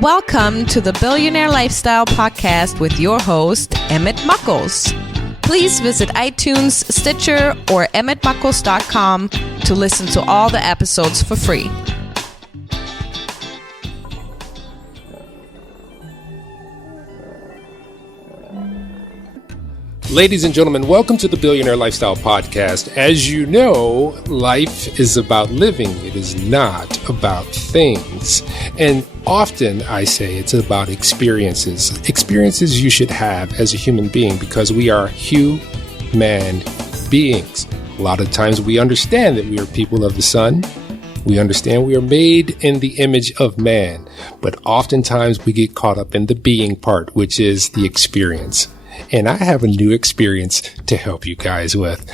Welcome to the Billionaire Lifestyle Podcast with your host, Emmett Muckles. Please visit iTunes, Stitcher, or emmettmuckles.com to listen to all the episodes for free. Ladies and gentlemen, welcome to the Billionaire Lifestyle Podcast. As you know, life is about living. It is not about things. And often I say it's about experiences. Experiences you should have as a human being because we are human beings. A lot of times we understand that we are people of the sun. We understand we are made in the image of man. But oftentimes we get caught up in the being part, which is the experience. And I have a new experience to help you guys with.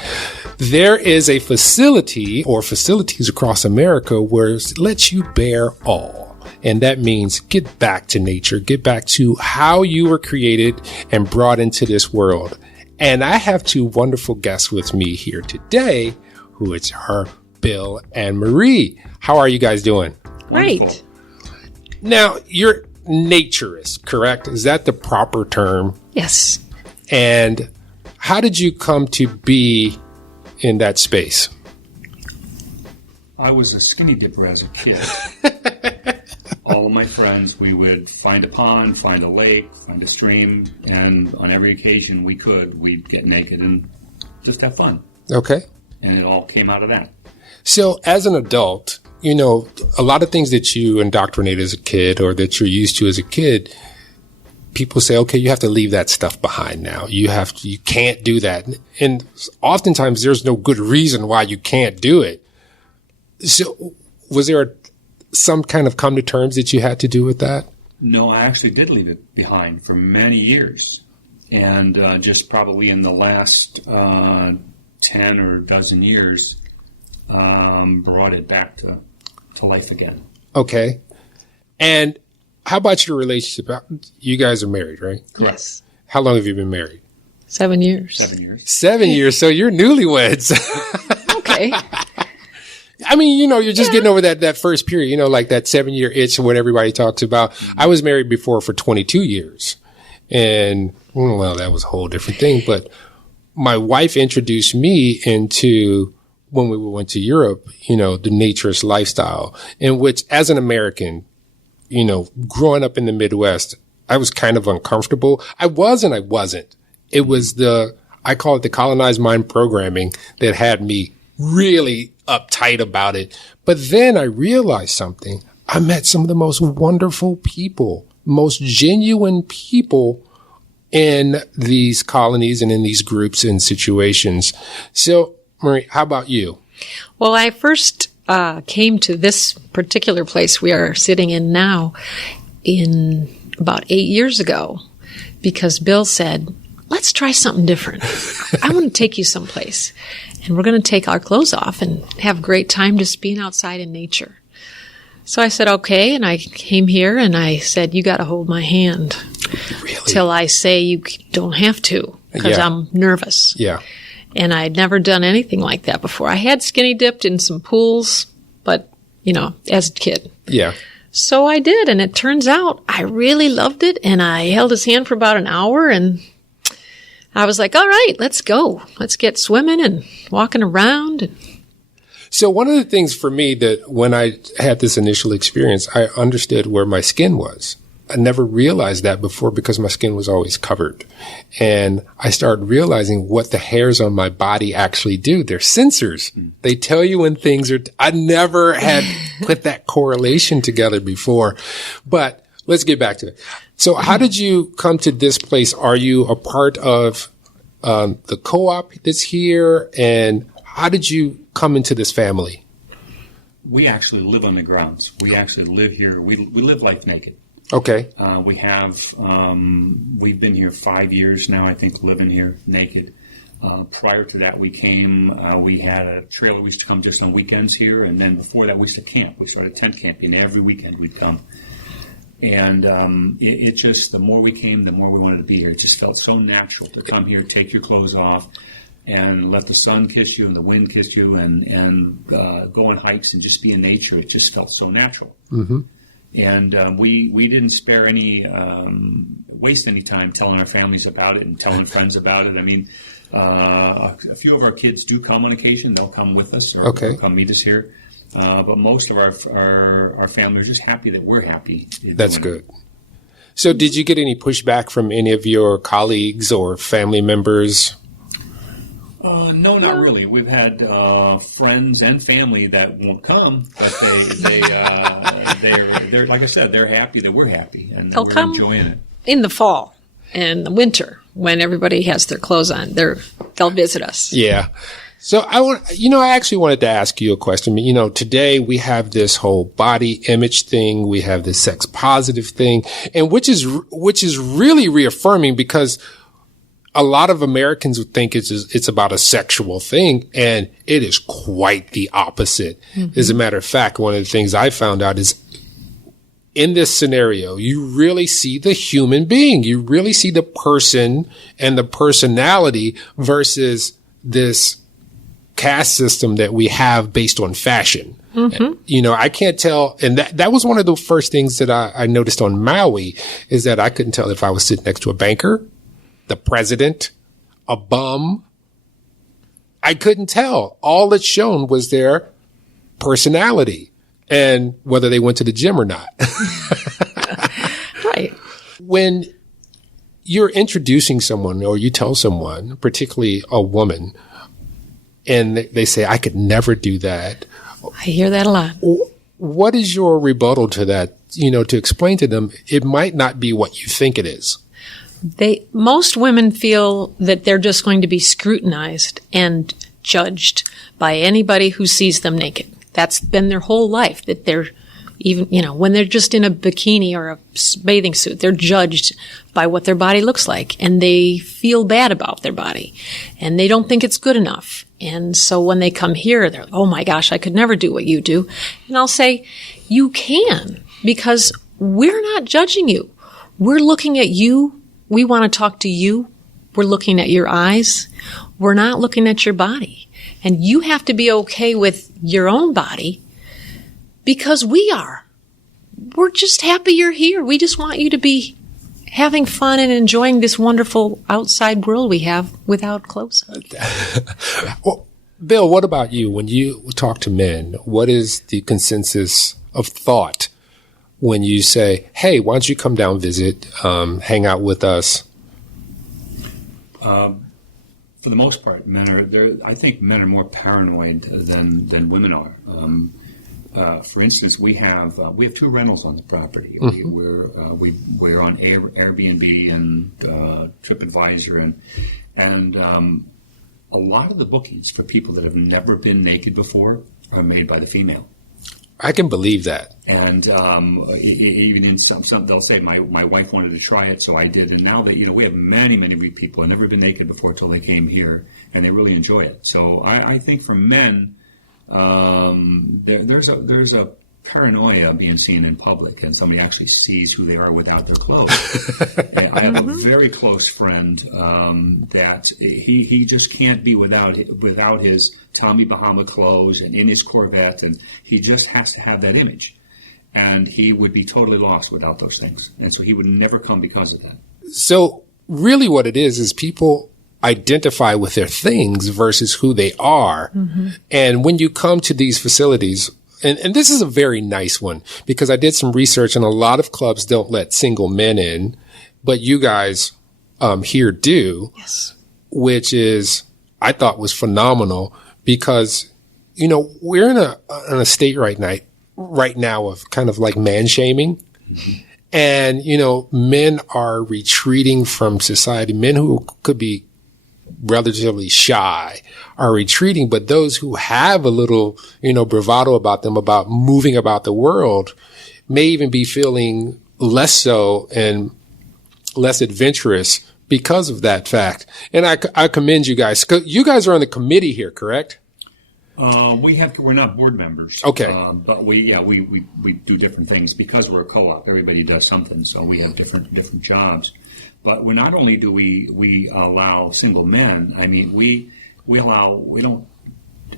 There is a facility or facilities across America where it lets you bear all. And that means get back to nature, get back to how you were created and brought into this world. And I have two wonderful guests with me here today, who are Bill and Marie. How are you guys doing? Great. Now, you're naturist, correct? Is that the proper term? Yes. And how did you come to be in that space? I was a skinny dipper as a kid. All of my friends, we would find a pond, find a lake, find a stream, and on every occasion we'd get naked and just have fun. Okay. And it all came out of that. So as an adult, you know, a lot of things that you indoctrinate as a kid or that you're used to as a kid, people say, okay, you have to leave that stuff behind now. You can't do that. And oftentimes there's no good reason why you can't do it. So was there some kind of come to terms that you had to do with that? No, I actually did leave it behind for many years. And just probably in the last 10 or dozen years, brought it back to life again. Okay. And how about your relationship? You guys are married, right? Correct. Yes. How long have you been married? 7 years. 7 years. 7 years. So you're newlyweds. Okay. I mean, you know, you're just getting over that first period, you know, like that 7-year itch, what everybody talks about. Mm-hmm. I was married before for 22 years. And, well, that was a whole different thing. But my wife introduced me into, when we went to Europe, you know, the naturist lifestyle, in which, as an American, you know, growing up in the Midwest, I was kind of uncomfortable. I was and I wasn't. It was I call it the colonized mind programming that had me really uptight about it. But then I realized something. I met some of the most wonderful people, most genuine people in these colonies and in these groups and situations. So, Marie, how about you? Well, I first came to this particular place we are sitting in now in about 8 years ago because Bill said, let's try something different. I want to take you someplace and we're going to take our clothes off and have a great time just being outside in nature. So I said, okay. And I came here and I said, you got to hold my hand till I say you don't have to because I'm nervous. Yeah. And I'd never done anything like that before. I had skinny dipped in some pools, but, you know, as a kid. Yeah. So I did, and it turns out I really loved it, and I held his hand for about an hour, and I was like, all right, let's go. Let's get swimming and walking around. So one of the things for me that when I had this initial experience, I understood where my skin was. I never realized that before because my skin was always covered. And I started realizing what the hairs on my body actually do. They're sensors. They tell you when things are, I never had put that correlation together before, but let's get back to it. So how did you come to this place? Are you a part of, the co-op that's here? And how did you come into this family? We actually live on the grounds. We actually live here. We live life naked. Okay. We've been here 5 years now, I think, living here naked. Prior to that, we had a trailer. We used to come just on weekends here. And then before that, we used to camp. We started tent camping. Every weekend we'd come. And it just, the more we came, the more we wanted to be here. It just felt so natural to come here, take your clothes off, and let the sun kiss you and the wind kiss you and go on hikes and just be in nature. It just felt so natural. Mm-hmm. And we didn't spare waste any time telling our families about it and telling friends about it. I mean, a few of our kids do come on occasion. They'll come with us or come meet us here. But most of our family are just happy that we're happy. That's good. So did you get any pushback from any of your colleagues or family members? No, not really. We've had friends and family that won't come, but they're like I said, they're happy that we're happy and that we're enjoying it. In the fall and the winter, when everybody has their clothes on, they'll visit us. Yeah. So I actually wanted to ask you a question. Today we have this whole body image thing. We have this sex positive thing, and which is really reaffirming, because a lot of Americans would think it's about a sexual thing, and it is quite the opposite. Mm-hmm. As a matter of fact, one of the things I found out is in this scenario, you really see the human being. You really see the person and the personality versus this caste system that we have based on fashion. Mm-hmm. I can't tell. And that was one of the first things that I noticed on Maui, is that I couldn't tell if I was sitting next to a banker, the president, a bum. I couldn't tell. All it shown was their personality and whether they went to the gym or not. Right. When you're introducing someone or you tell someone, particularly a woman, and they say, I could never do that. I hear that a lot. What is your rebuttal to that? To explain to them, it might not be what you think it is. Most women feel that they're just going to be scrutinized and judged by anybody who sees them naked. That's been their whole life, that they're even, when they're just in a bikini or a bathing suit, they're judged by what their body looks like, and they feel bad about their body, and they don't think it's good enough. And so when they come here, they're like, oh my gosh, I could never do what you do. And I'll say, you can, because we're not judging you. We're looking at you. We want to talk to you. We're looking at your eyes. We're not looking at your body. And you have to be okay with your own body, because we are. We're just happy you're here. We just want you to be having fun and enjoying this wonderful outside world we have without clothes on. Well, Bill, what about you? When you talk to men, what is the consensus of thought when you say, hey, why don't you come down, visit, hang out with us? For the most part, I think men are more paranoid than women are. For instance, we have 2 rentals on the property. Mm-hmm. We're on Airbnb and TripAdvisor, and a lot of the bookings for people that have never been naked before are made by the female. I can believe that. And even in some they'll say, my wife wanted to try it, so I did. And now that we have many people who have never been naked before until they came here, and they really enjoy it. So I think for men, there's a paranoia being seen in public, and somebody actually sees who they are without their clothes. I have a very close friend that he just can't be without his Tommy Bahama clothes and in his Corvette, and he just has to have that image. And he would be totally lost without those things. And so he would never come because of that. So really what it is people identify with their things versus who they are. Mm-hmm. And when you come to these facilities, and this is a very nice one, because I did some research and a lot of clubs don't let single men in, but you guys here do. Yes. Which is, I thought was phenomenal, because, we're in a state right now of kind of like man shaming. Mm-hmm. And, men are retreating from society. Men who could be relatively shy are retreating, but those who have a little, bravado about them, about moving about the world, may even be feeling less so and less adventurous because of that fact. And I commend you guys. You guys are on the committee here, correct? We're not board members. Okay. But we do different things because we're a co-op. Everybody does something, so we have different jobs. But we not only do we allow single men. I mean, we don't.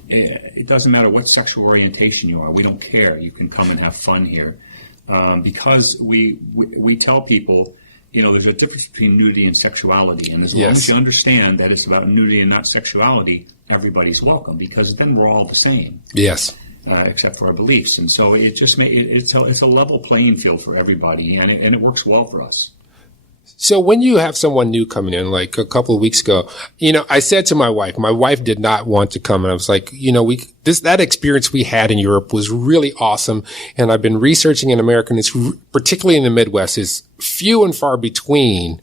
It doesn't matter what sexual orientation you are. We don't care. You can come and have fun here. because we tell people, there's a difference between nudity and sexuality, and as long as you understand that it's about nudity and not sexuality, everybody's welcome, because then we're all the same. Yes. Except for our beliefs, and so it just it's a level playing field for everybody, and it works well for us. So when you have someone new coming in, like a couple of weeks ago, I said to my wife did not want to come. And I was like, that experience we had in Europe was really awesome. And I've been researching in America, and it's particularly in the Midwest, is few and far between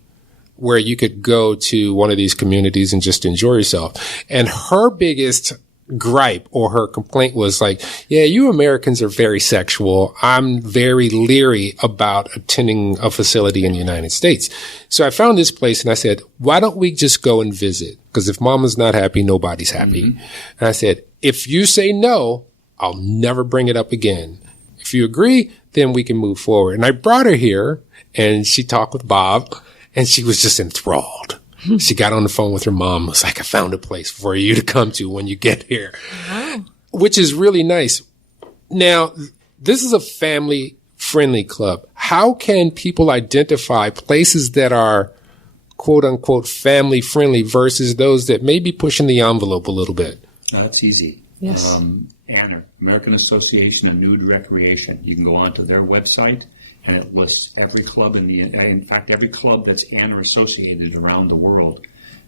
where you could go to one of these communities and just enjoy yourself. And her biggest gripe or her complaint was like, yeah, you Americans are very sexual. I'm very leery about attending a facility in the United States. So I found this place and I said, why don't we just go and visit? Because if mama's not happy, nobody's happy. Mm-hmm. And I said, if you say no, I'll never bring it up again. If you agree, then we can move forward. And I brought her here and she talked with Bob and she was just enthralled. She got on the phone with her mom. Was like, I found a place for you to come to when you get here, wow. Which is really nice. Now, this is a family-friendly club. How can people identify places that are, quote unquote, family-friendly versus those that may be pushing the envelope a little bit? That's easy. Yes. ANR, American Association of Nude Recreation. You can go onto their website, and it lists every club in fact, every club that's ANR associated around the world.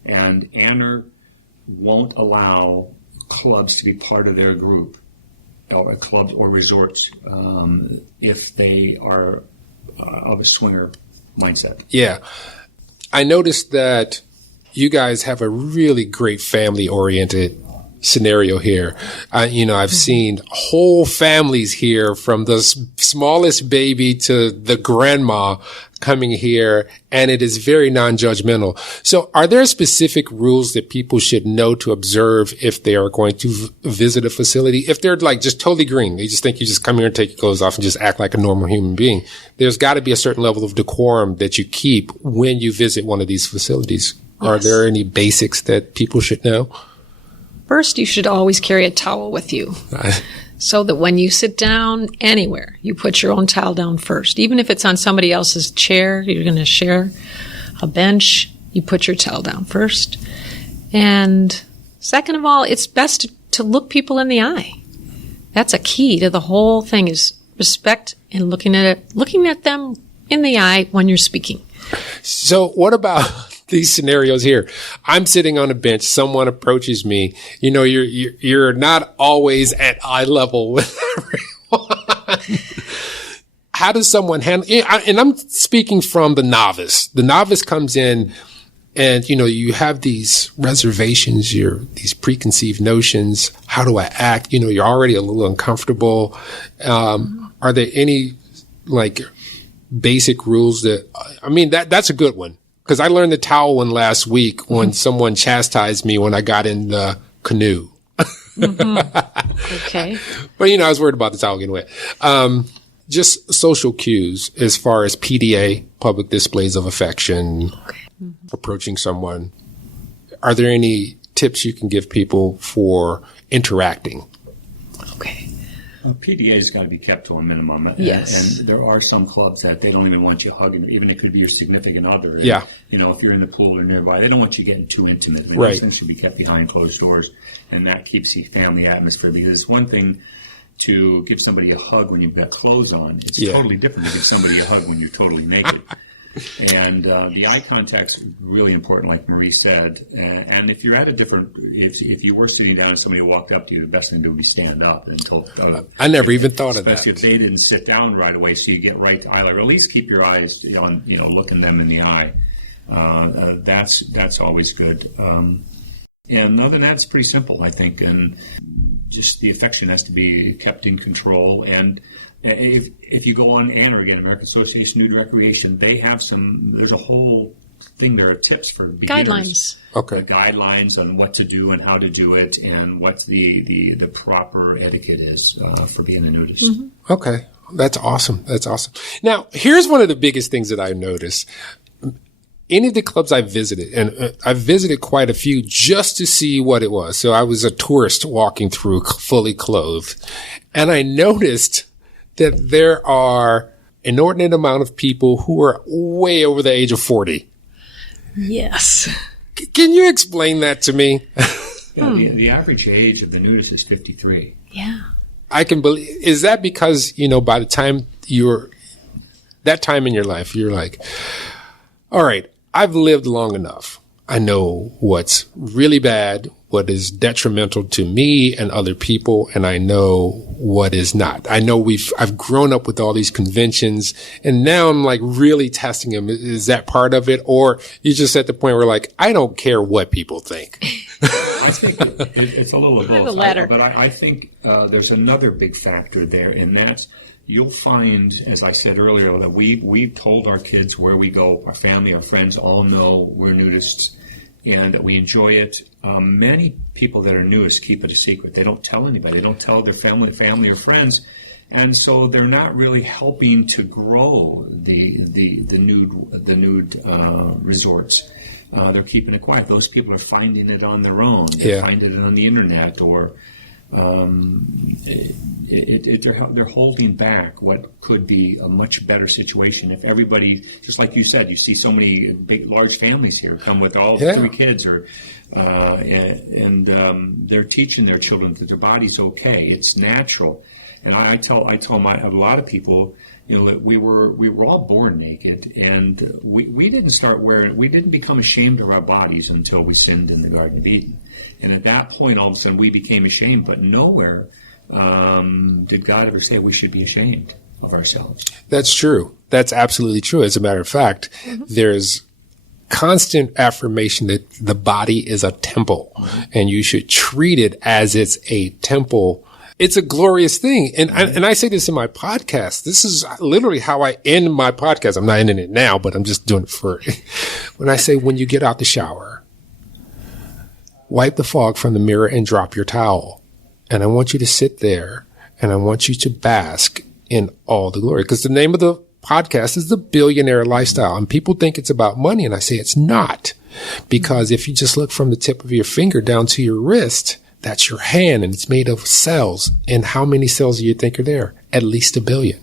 And ANR won't allow clubs to be part of their group, or clubs or resorts, if they are of a swinger mindset. Yeah. I noticed that you guys have a really great family-oriented scenario here. I've seen whole families here, from the smallest baby to the grandma coming here, and it is very non-judgmental. So are there specific rules that people should know to observe if they are going to visit a facility? If they're like just totally green, they just think you just come here and take your clothes off and just act like a normal human being. There's got to be a certain level of decorum that you keep when you visit one of these facilities. Yes. Are there any basics that people should know? First, you should always carry a towel with you so that when you sit down anywhere, you put your own towel down first. Even if it's on somebody else's chair, you're going to share a bench, you put your towel down first. And second of all, it's best to look people in the eye. That's a key to the whole thing, is respect and looking at them in the eye when you're speaking. So what about these scenarios here? I'm sitting on a bench. Someone approaches me. You're not always at eye level with everyone. How does someone handle? And I'm speaking from the novice. The novice comes in, and you have these reservations, these preconceived notions. How do I act? You're already a little uncomfortable. Are there any basic rules that's a good one? Because I learned the towel one last week when someone chastised me when I got in the canoe. Mm-hmm. Okay. But, I was worried about the towel getting wet. Just social cues as far as PDA, public displays of affection, approaching someone. Are there any tips you can give people for interacting? Okay. PDA has got to be kept to a minimum. Yes. And there are some clubs that they don't even want you hugging, even it could be your significant other. And, yeah. If you're in the pool or nearby, they don't want you getting too intimate. Right. These things should be kept behind closed doors, and that keeps the family atmosphere. Because it's one thing to give somebody a hug when you've got clothes on. It's totally different to give somebody a hug when you're totally naked. And the eye contact's really important, like Marie said. And if you're at if you were sitting down and somebody walked up to you, the best thing to do would be stand up and told. I never even thought of that. Especially if they didn't sit down right away, so you get right to eye level. Or at least keep your eyes on, looking them in the eye. That's always good. And other than that, it's pretty simple, I think. And just the affection has to be kept in control. And if you go on ANR again, American Association of Nude Recreation, they have there's a whole thing, there are tips for beginners. Guidelines. Okay. Guidelines on what to do and how to do it, and what the proper etiquette is for being a nudist. Mm-hmm. Okay. That's awesome. Now, here's one of the biggest things that I noticed. Any of the clubs I visited, and I visited quite a few just to see what it was. So I was a tourist walking through fully clothed, and I noticed that there are inordinate amount of people who are way over the age of 40. Yes. Can you explain that to me? Yeah, the average age of the nudist is 53. Yeah. I can believe. Is that because, by the time that time in your life, you're like, all right, I've lived long enough. I know what's really bad, what is detrimental to me and other people, and I know what is not. I know I've grown up with all these conventions, and now I'm like really testing them. Is that part of it? Or you just at the point where like, I don't care what people think. I think it's a little of both. The latter. But I think there's another big factor there, and that's you'll find, as I said earlier, that we've told our kids where we go, our family, our friends all know we're nudists and that we enjoy it. Many people that are nudists keep it a secret. They don't tell anybody. They don't tell their family or friends. And so they're not really helping to grow the nude resorts. They're keeping it quiet. Those people are finding it on their own. They're finding it on the internet, or they're holding back what could be a much better situation if everybody, just like you said, you see so many large families here come with all 3 kids, and they're teaching their children that their body's okay, it's natural. And I tell a lot of people, that we were all born naked, and we didn't become ashamed of our bodies until we sinned in the Garden of Eden. And at that point, all of a sudden, we became ashamed. But nowhere did God ever say we should be ashamed of ourselves. That's true. That's absolutely true. As a matter of fact, there's constant affirmation that the body is a temple, and you should treat it as it's a temple. It's a glorious thing. And I say this in my podcast. This is literally how I end my podcast. I'm not ending it now, but I'm just doing it for when I say, when you get out the shower, wipe the fog from the mirror and drop your towel. And I want you to sit there and I want you to bask in all the glory. Because the name of the podcast is The Billionaire Lifestyle. And people think it's about money. And I say it's not. Because if you just look from the tip of your finger down to your wrist, that's your hand, and it's made of cells. And how many cells do you think are there? At least 1 billion.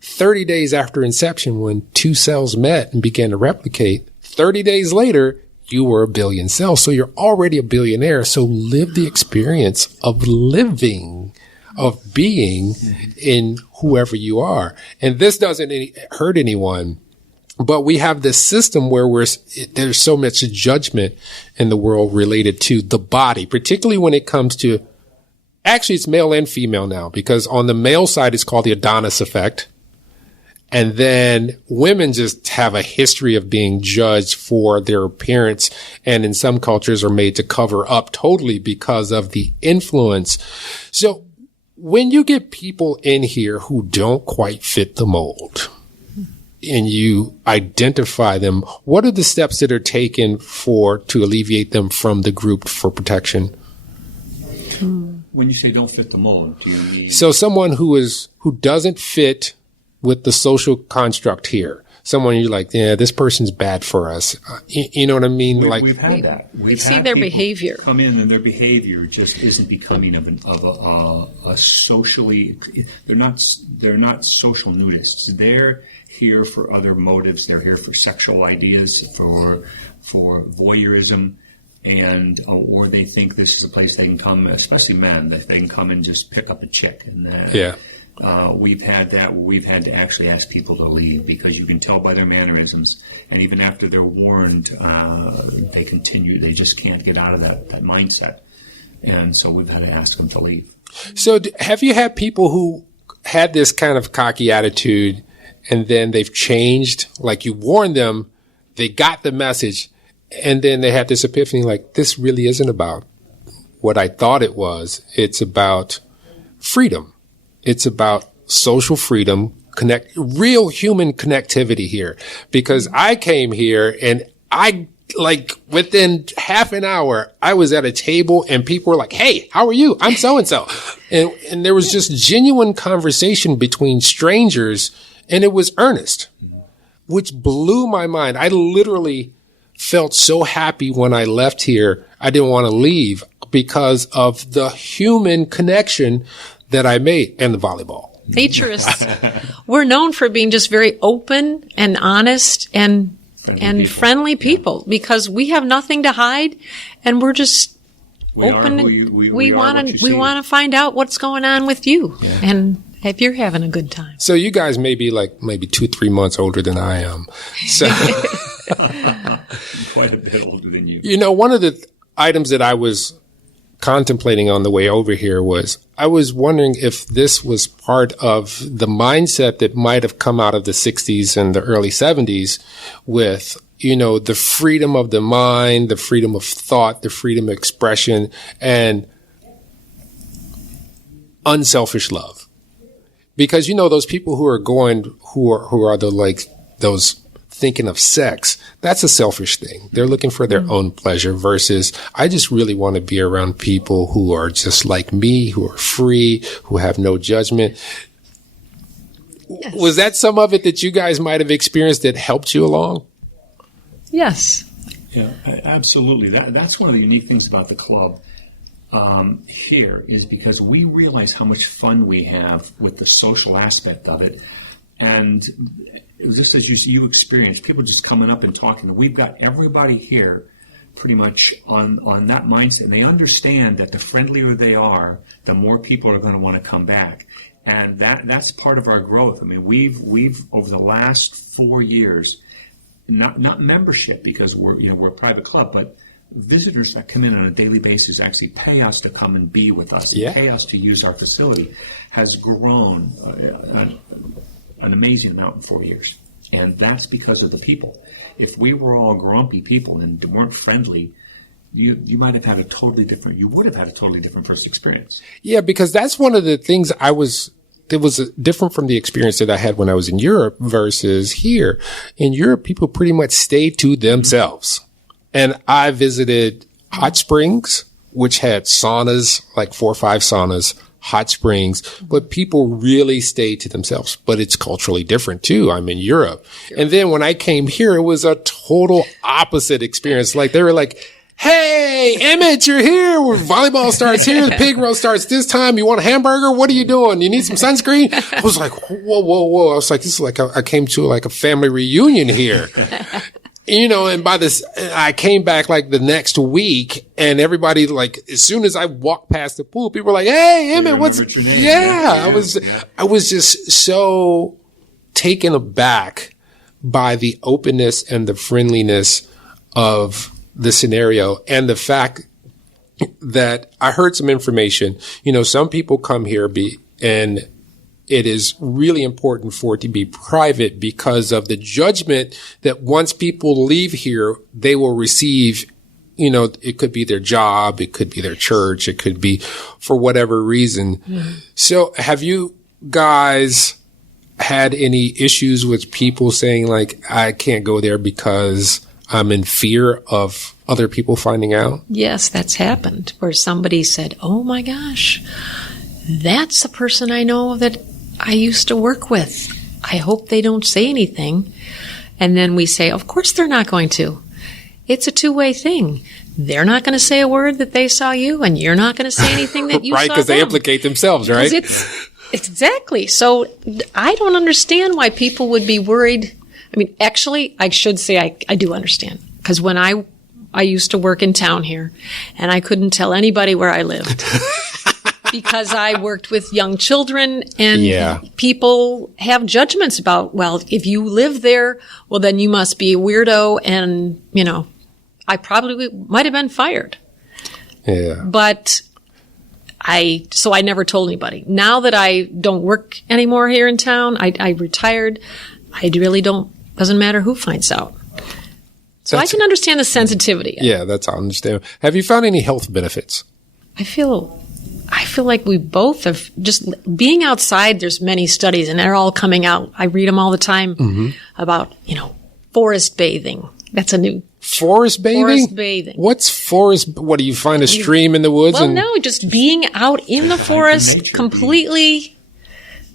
30 days after inception, when 2 cells met and began to replicate, 30 days later, you were 1 billion cells. So you're already a billionaire. So live the experience of living, of being in whoever you are. And this doesn't hurt anyone. But we have this system where there's so much judgment in the world related to the body, particularly when it comes to, actually it's male and female now, because on the male side, it's called the Adonis effect. And then women just have a history of being judged for their appearance, and in some cultures are made to cover up totally because of the influence. So when you get people in here who don't quite fit the mold, and you identify them, what are the steps that are taken to alleviate them from the group for protection? When you say don't fit the mold, do you mean? So someone who doesn't fit with the social construct here. Someone you're like, yeah, this person's bad for us. You know what I mean? We've had that. We see their behavior come in, and their behavior just isn't becoming of a socially. They're not social nudists. They're here for other motives. They're here for sexual ideas, for voyeurism, and or they think this is a place they can come, especially men, that they can come and just pick up a chick. And we've had that. We've had to actually ask people to leave because you can tell by their mannerisms, and even after they're warned, they continue. They just can't get out of that mindset, and so we've had to ask them to leave. So, have you had people who had this kind of cocky attitude, and then they've changed? Like you warned them, they got the message, and then they had this epiphany, like, this really isn't about what I thought it was. It's about freedom. It's about social freedom, real human connectivity here. Because I came here and within half an hour, I was at a table and people were like, hey, how are you? I'm so-and-so. And there was just genuine conversation between strangers, and it was earnest, which blew my mind. I literally felt so happy when I left here. I didn't want to leave because of the human connection that I made, and the volleyball. Naturists, we're known for being just very open and honest and friendly people because we have nothing to hide, and we're just open. We want to find out what's going on with you, and if you're having a good time. So you guys may be like maybe 2-3 months older than I am. So quite a bit older than you. You know, one of the items that I was contemplating on the way over here was I was wondering if this was part of the mindset that might have come out of the 60s and the early 70s with, you know, the freedom of the mind, the freedom of thought, the freedom of expression, and unselfish love. Because, you know, those people who are those thinking of sex, that's a selfish thing. They're looking for their own pleasure versus I just really want to be around people who are just like me, who are free, who have no judgment. Yes. Was that some of it that you guys might have experienced that helped you along? Yes. Yeah, absolutely. That's one of the unique things about the club here is because we realize how much fun we have with the social aspect of it. And just as you experienced, people just coming up and talking. We've got everybody here pretty much on that mindset. And they understand that the friendlier they are, the more people are going to want to come back. And that's part of our growth. I mean, we've over the last 4 years, not membership because we're a private club, but visitors that come in on a daily basis actually pay us to come and be with us, pay us to use our facility, has grown an amazing amount in 4 years. And that's because of the people. If we were all grumpy people and weren't friendly, you would have had a totally different first experience. Yeah, because that's one of the things that was different from the experience that I had when I was in Europe versus here. In Europe, people pretty much stayed to themselves. And I visited hot springs, which had saunas, like 4 or 5 saunas, hot springs, but people really stayed to themselves. But it's culturally different too. I'm in Europe. And then when I came here, it was a total opposite experience. Like they were like, hey, Emmett, you're here. Volleyball starts here. The pig roast starts this time. You want a hamburger? What are you doing? You need some sunscreen? I was like, whoa. I was like, this is like, I came to like a family reunion here. You know, and I came back like the next week and everybody, like, as soon as I walked past the pool, people were like, hey, Emmett, what's your name? Yeah. I was just so taken aback by the openness and the friendliness of the scenario and the fact that I heard some information. You know, some people come here and it is really important for it to be private because of the judgment that once people leave here, they will receive. You know, it could be their job, it could be their church, it could be for whatever reason. Mm-hmm. So have you guys had any issues with people saying like, I can't go there because I'm in fear of other people finding out? Yes, that's happened where somebody said, oh my gosh, that's the person I know that I used to work with. I hope they don't say anything. And then we say, of course they're not going to. It's a two-way thing. They're not going to say a word that they saw you, and you're not going to say anything that you saw them. Right, because they implicate themselves, right? It's exactly. So I don't understand why people would be worried. I mean, actually, I should say I do understand. Because when I used to work in town here, and I couldn't tell anybody where I lived. Because I worked with young children and people have judgments about, well, if you live there, well, then you must be a weirdo. And, you know, I probably might have been fired. Yeah. But so I never told anybody. Now that I don't work anymore here in town, I retired. I really doesn't matter who finds out. So I can understand the sensitivity. Yeah, that's I understand. Have you found any health benefits? I feel like we both have just being outside. There's many studies and they're all coming out. I read them all the time about, you know, forest bathing. That's a new forest bathing. Forest bathing. What's forest? What do you find a stream in the woods? Well, no, just being out in the forest, completely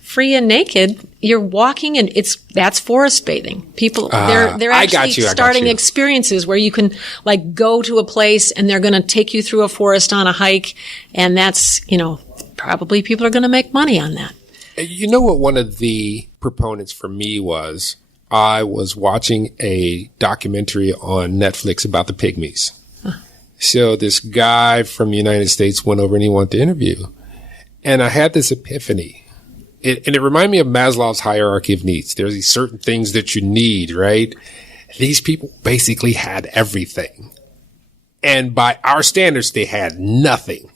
free and naked. You're walking, and that's forest bathing. People, they're actually starting experiences where you can like go to a place and they're going to take you through a forest on a hike, and that's, you know, probably people are going to make money on that. You know what one of the proponents for me was? I was watching a documentary on Netflix about the pygmies. So this guy from the United States went over and he wanted to interview. And I had this epiphany. And it reminded me of Maslow's hierarchy of needs. There's these certain things that you need, right? These people basically had everything. And by our standards, they had nothing.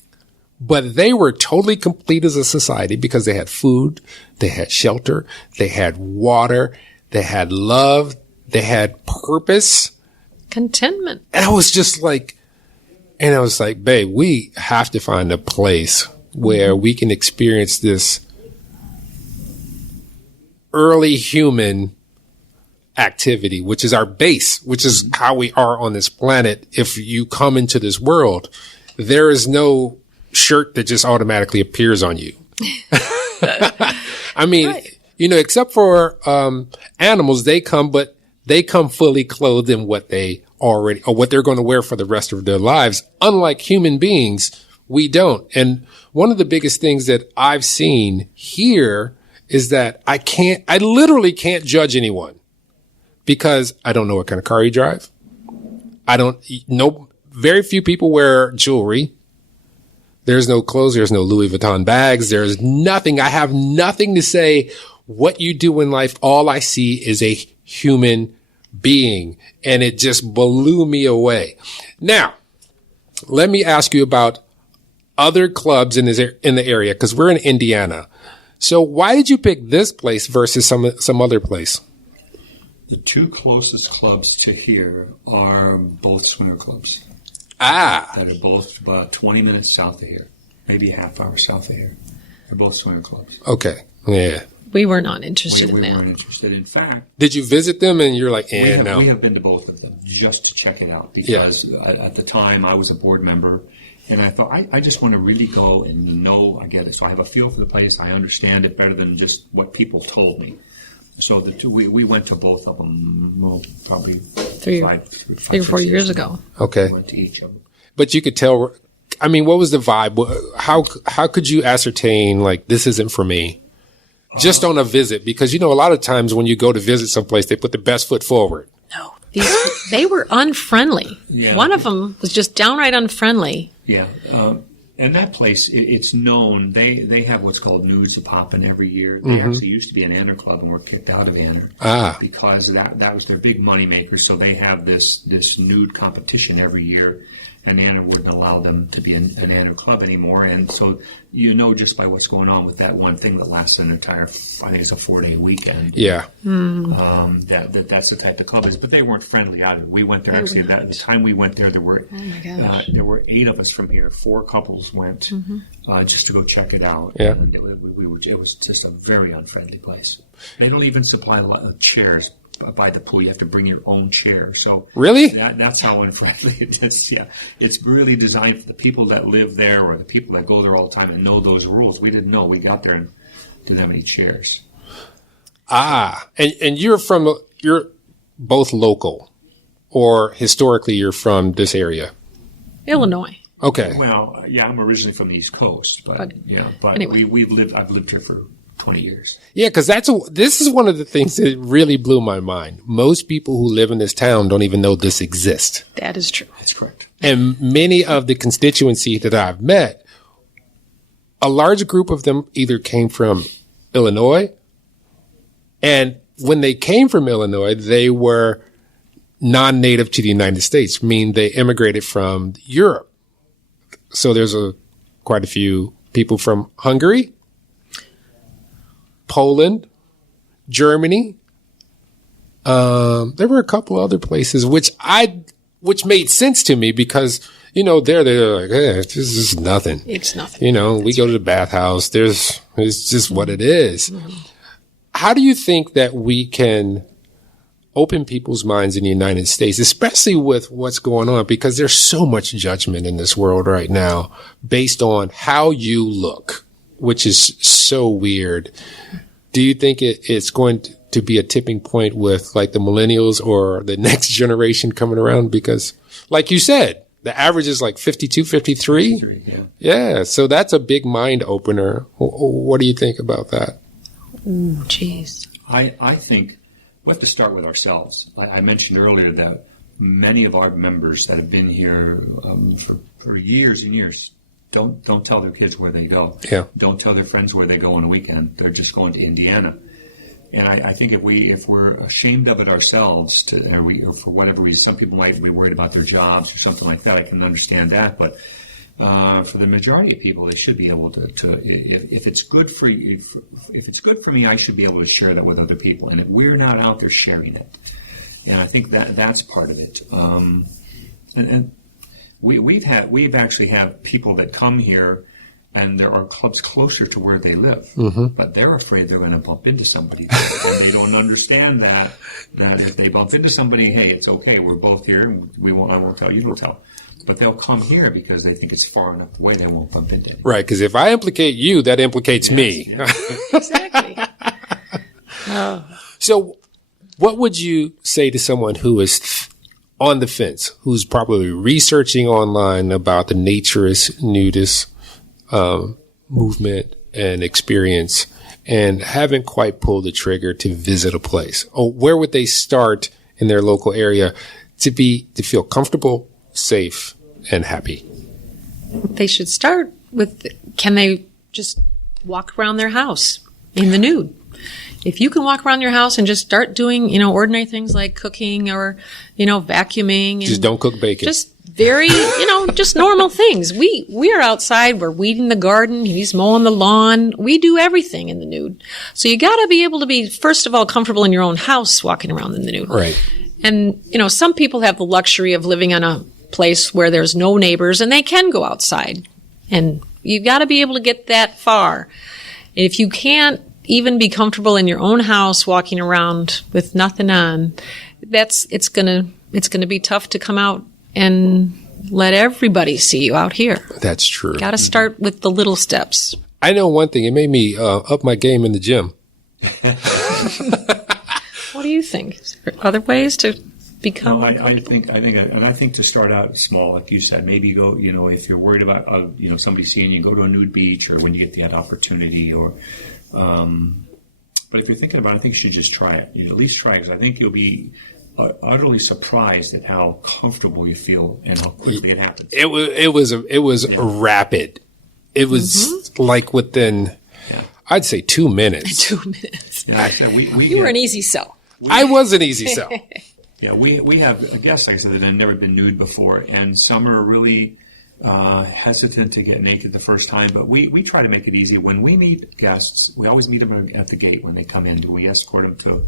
But they were totally complete as a society because they had food, they had shelter, they had water, they had love, they had purpose. Contentment. And I was like, babe, we have to find a place where we can experience this early human activity, which is our base, which is how we are on this planet. If you come into this world, there is no shirt that just automatically appears on you. I mean, right. Except for animals, they come fully clothed in what they already, or what they're going to wear for the rest of their lives. Unlike human beings, we don't. And one of the biggest things that I've seen here is that I literally can't judge anyone because I don't know what kind of car you drive. Very few people wear jewelry. There's no clothes. There's no Louis Vuitton bags. There's nothing. I have nothing to say what you do in life. All I see is a human being, and it just blew me away. Now, let me ask you about other clubs in the area, because we're in Indiana. So why did you pick this place versus some other place? The two closest clubs to here are both swinger clubs. That are both about 20 minutes south of here, maybe a half hour south of here. They're both swinger clubs. Okay, yeah. We were not interested in that. We weren't interested. In fact, did you visit them and you're like, no? We have been to both of them just to check it out because at the time I was a board member and I thought I just want to really go and know I get it. So I have a feel for the place. I understand it better than just what people told me. So we went to both of them, probably three or 4 years ago. Okay. We went to each of them. But you could tell, I mean, what was the vibe? How could you ascertain, like, this isn't for me? Just on a visit, because, a lot of times when you go to visit someplace, they put the best foot forward. No. They were unfriendly. Yeah. One of them was just downright unfriendly. Yeah. And that place, it's known. They have what's called Nudes a poppin' every year. They actually used to be an Anner club and were kicked out of Anner because that was their big money maker. So they have this nude competition every year, and Anner wouldn't allow them to be an Anner club anymore. And so just by what's going on with that one thing that lasts an entire, I think it's a 4-day weekend. Yeah. That's the type of club it is. But they weren't friendly either. We went there actually. At the time we went there were there were 8 of us from here. 4 couples went just to go check it out. Yeah. And it was just a very unfriendly place. They don't even supply chairs by the pool. You have to bring your own chair. So really, that's how unfriendly it is. Yeah, it's really designed for the people that live there or the people that go there all the time and know those rules. We didn't know. We got there and didn't have any chairs. And you're both local, or historically you're from this area? Illinois. Okay. Well, yeah, I'm originally from the East Coast, but anyway. I've lived here for 20 years. Yeah, because this is one of the things that really blew my mind. Most people who live in this town don't even know this exists. That is true. That's correct. And many of the constituency that I've met, a large group of them either came from Illinois, and when they came from Illinois, they were non-native to the United States, meaning they immigrated from Europe. So there's quite a few people from Hungary, Poland, Germany. There were a couple other places which made sense to me because, they're like, hey, this is nothing. It's nothing. We go to the bathhouse. It's just what it is. Mm-hmm. How do you think that we can open people's minds in the United States, especially with what's going on? Because there's so much judgment in this world right now based on how you look, which is so weird. Do you think it's going to be a tipping point with like the millennials or the next generation coming around? Because like you said, the average is like 52, 53. Yeah. Yeah. So that's a big mind opener. What do you think about that? Ooh, jeez. I think we have to start with ourselves. I mentioned earlier that many of our members that have been here for years and years don't tell their kids where they go. Yeah. Don't tell their friends where they go on a weekend. They're just going to Indiana. And I think if we're ashamed of it ourselves, or for whatever reason, some people might be worried about their jobs or something like that. I can understand that, but for the majority of people, they should be able to if it's good for you, if it's good for me, I should be able to share that with other people. And if we're not out there sharing it, and I think that's part of it. And we've actually had people that come here, and there are clubs closer to where they live, but they're afraid they're going to bump into somebody, and they don't understand that if they bump into somebody, hey, it's okay, we're both here, and I won't tell, you don't tell. But they'll come here because they think it's far enough away they won't bump into anybody. Right, because if I implicate you, that implicates me. Yeah. Exactly. So what would you say to someone who is on the fence, who's probably researching online about the naturist, nudist movement and experience, and haven't quite pulled the trigger to visit a place? Or where would they start in their local area to feel comfortable, safe, and happy? They should start with, can they just walk around their house in the nude? If you can walk around your house and just start doing, ordinary things like cooking or, vacuuming. And just don't cook bacon. Just very, just normal things. We are outside. We're weeding the garden. He's mowing the lawn. We do everything in the nude. So you got to be able to be, first of all, comfortable in your own house walking around in the nude. Right. And, some people have the luxury of living on a place where there's no neighbors and they can go outside. And you've got to be able to get that far. If you can't even be comfortable in your own house walking around with nothing on, it's gonna be tough to come out and let everybody see you out here. That's true. Got to start with the little steps. I know one thing. It made me up my game in the gym. What do you think? Is there other ways to become? Well, I think to start out small, like you said, maybe go. If you're worried about somebody seeing you, go to a nude beach, or when you get that opportunity, or. But if you're thinking about it, I think you should just try it. At least try it, because I think you'll be utterly surprised at how comfortable you feel and how quickly it happens. It was rapid. It was like within, I'd say 2 minutes. 2 minutes. Yeah, like I said, you were an easy sell. I was an easy sell. Yeah, we have guests, like I said, that have never been nude before, and some are really hesitant to get naked the first time, but we try to make it easy. When we meet guests, we always meet them at the gate when they come in. We escort them to,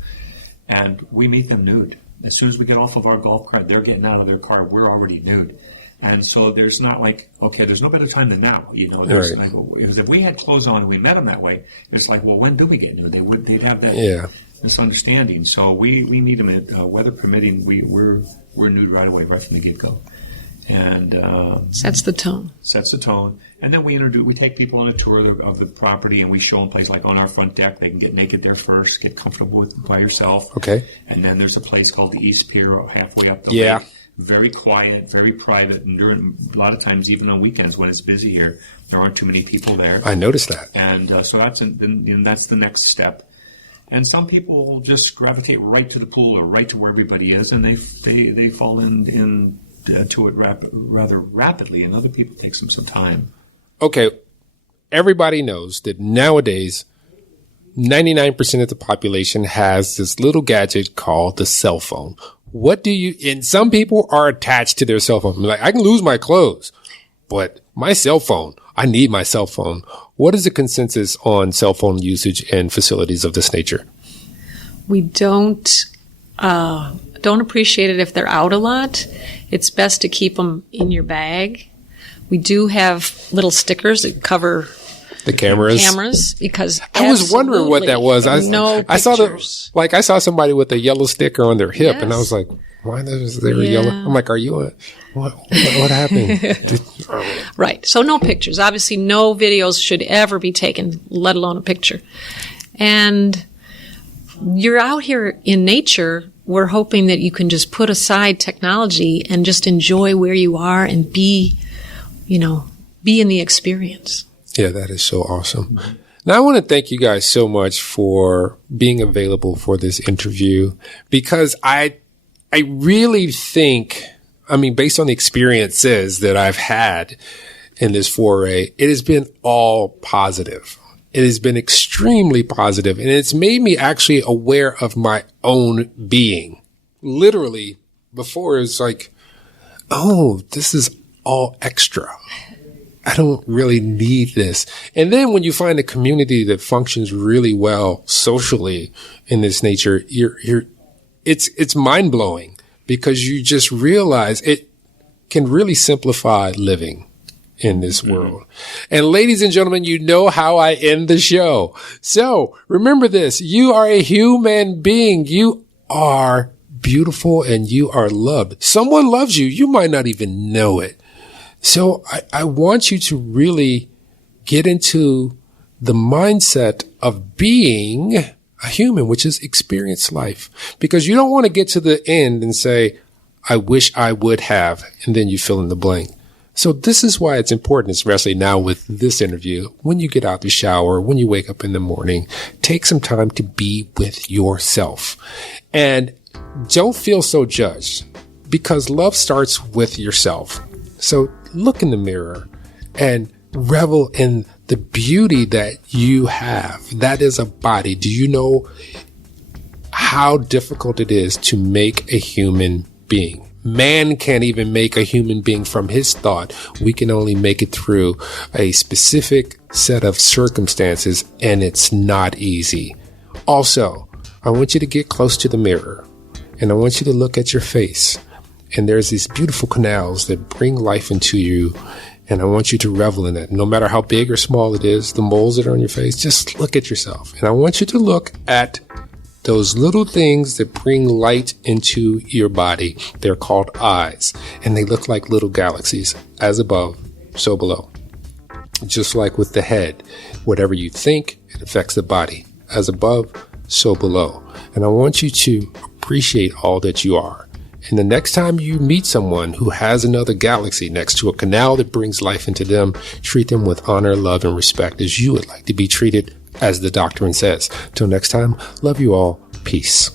and we meet them nude. As soon as we get off of our golf cart, they're getting out of their car. We're already nude. And so there's not like, okay, there's no better time than now. There's right. Because if we had clothes on and we met them that way, it's like, well, when do we get nude? They'd have that misunderstanding. So we meet them at weather permitting. We're nude right away, right from the get-go. And sets the tone. And then we take people on a tour of the property, and we show them places like on our front deck. They can get naked there first, get comfortable by yourself. Okay. And then there's a place called the East Pier, halfway up the lake. Very quiet, very private, and during a lot of times, even on weekends when it's busy here, there aren't too many people there. I noticed that. And so that's the next step. And some people will just gravitate right to the pool or right to where everybody is, and they fall in to it rather rapidly, and other people take some time. Okay, everybody knows that nowadays 99% of the population has this little gadget called the cell phone. And some people are attached to their cell phone. Like, I can lose my clothes, but my cell phone, I need my cell phone. What is the consensus on cell phone usage and facilities of this nature? We don't appreciate it if they're out a lot. It's best to keep them in your bag. We do have little stickers that cover the cameras because I was wondering what that was. I saw somebody with a yellow sticker on their hip, and I was like, why is there yellow? I'm like, are you what happened? Right. So no pictures. Obviously no videos should ever be taken, let alone a picture. And you're out here in nature. We're hoping that you can just put aside technology and just enjoy where you are and be in the experience. Yeah, that is so awesome. Now, I want to thank you guys so much for being available for this interview, because I really think, based on the experiences that I've had in this foray, it has been all positive. It has been extremely positive, and it's made me actually aware of my own being. Literally, before it was like, oh, this is all extra. I don't really need this. And then when you find a community that functions really well socially in this nature, it's mind blowing, because you just realize it can really simplify living in this world. And ladies and gentlemen, you know how I end the show. So remember this, you are a human being. You are beautiful and you are loved. Someone loves you. You might not even know it. So I want you to really get into the mindset of being a human, which is experience life, because you don't want to get to the end and say, I wish I would have, and then you fill in the blank. So this is why it's important, especially now with this interview, when you get out the shower, when you wake up in the morning, take some time to be with yourself and don't feel so judged, because love starts with yourself. So look in the mirror and revel in the beauty that you have. That is a body. Do you know how difficult it is to make a human being? Man can't even make a human being from his thought. We can only make it through a specific set of circumstances, and it's not easy. Also, I want you to get close to the mirror, and I want you to look at your face. And there's these beautiful canals that bring life into you. And I want you to revel in it. No matter how big or small it is, the moles that are on your face, just look at yourself. And I want you to look at those little things that bring light into your body. They're called eyes. And they look like little galaxies. As above, so below. Just like with the head. Whatever you think, it affects the body. As above, so below. And I want you to appreciate all that you are. And the next time you meet someone who has another galaxy next to a canal that brings life into them, treat them with honor, love, and respect as you would like to be treated, as the doctrine says. Till next time, love you all. Peace.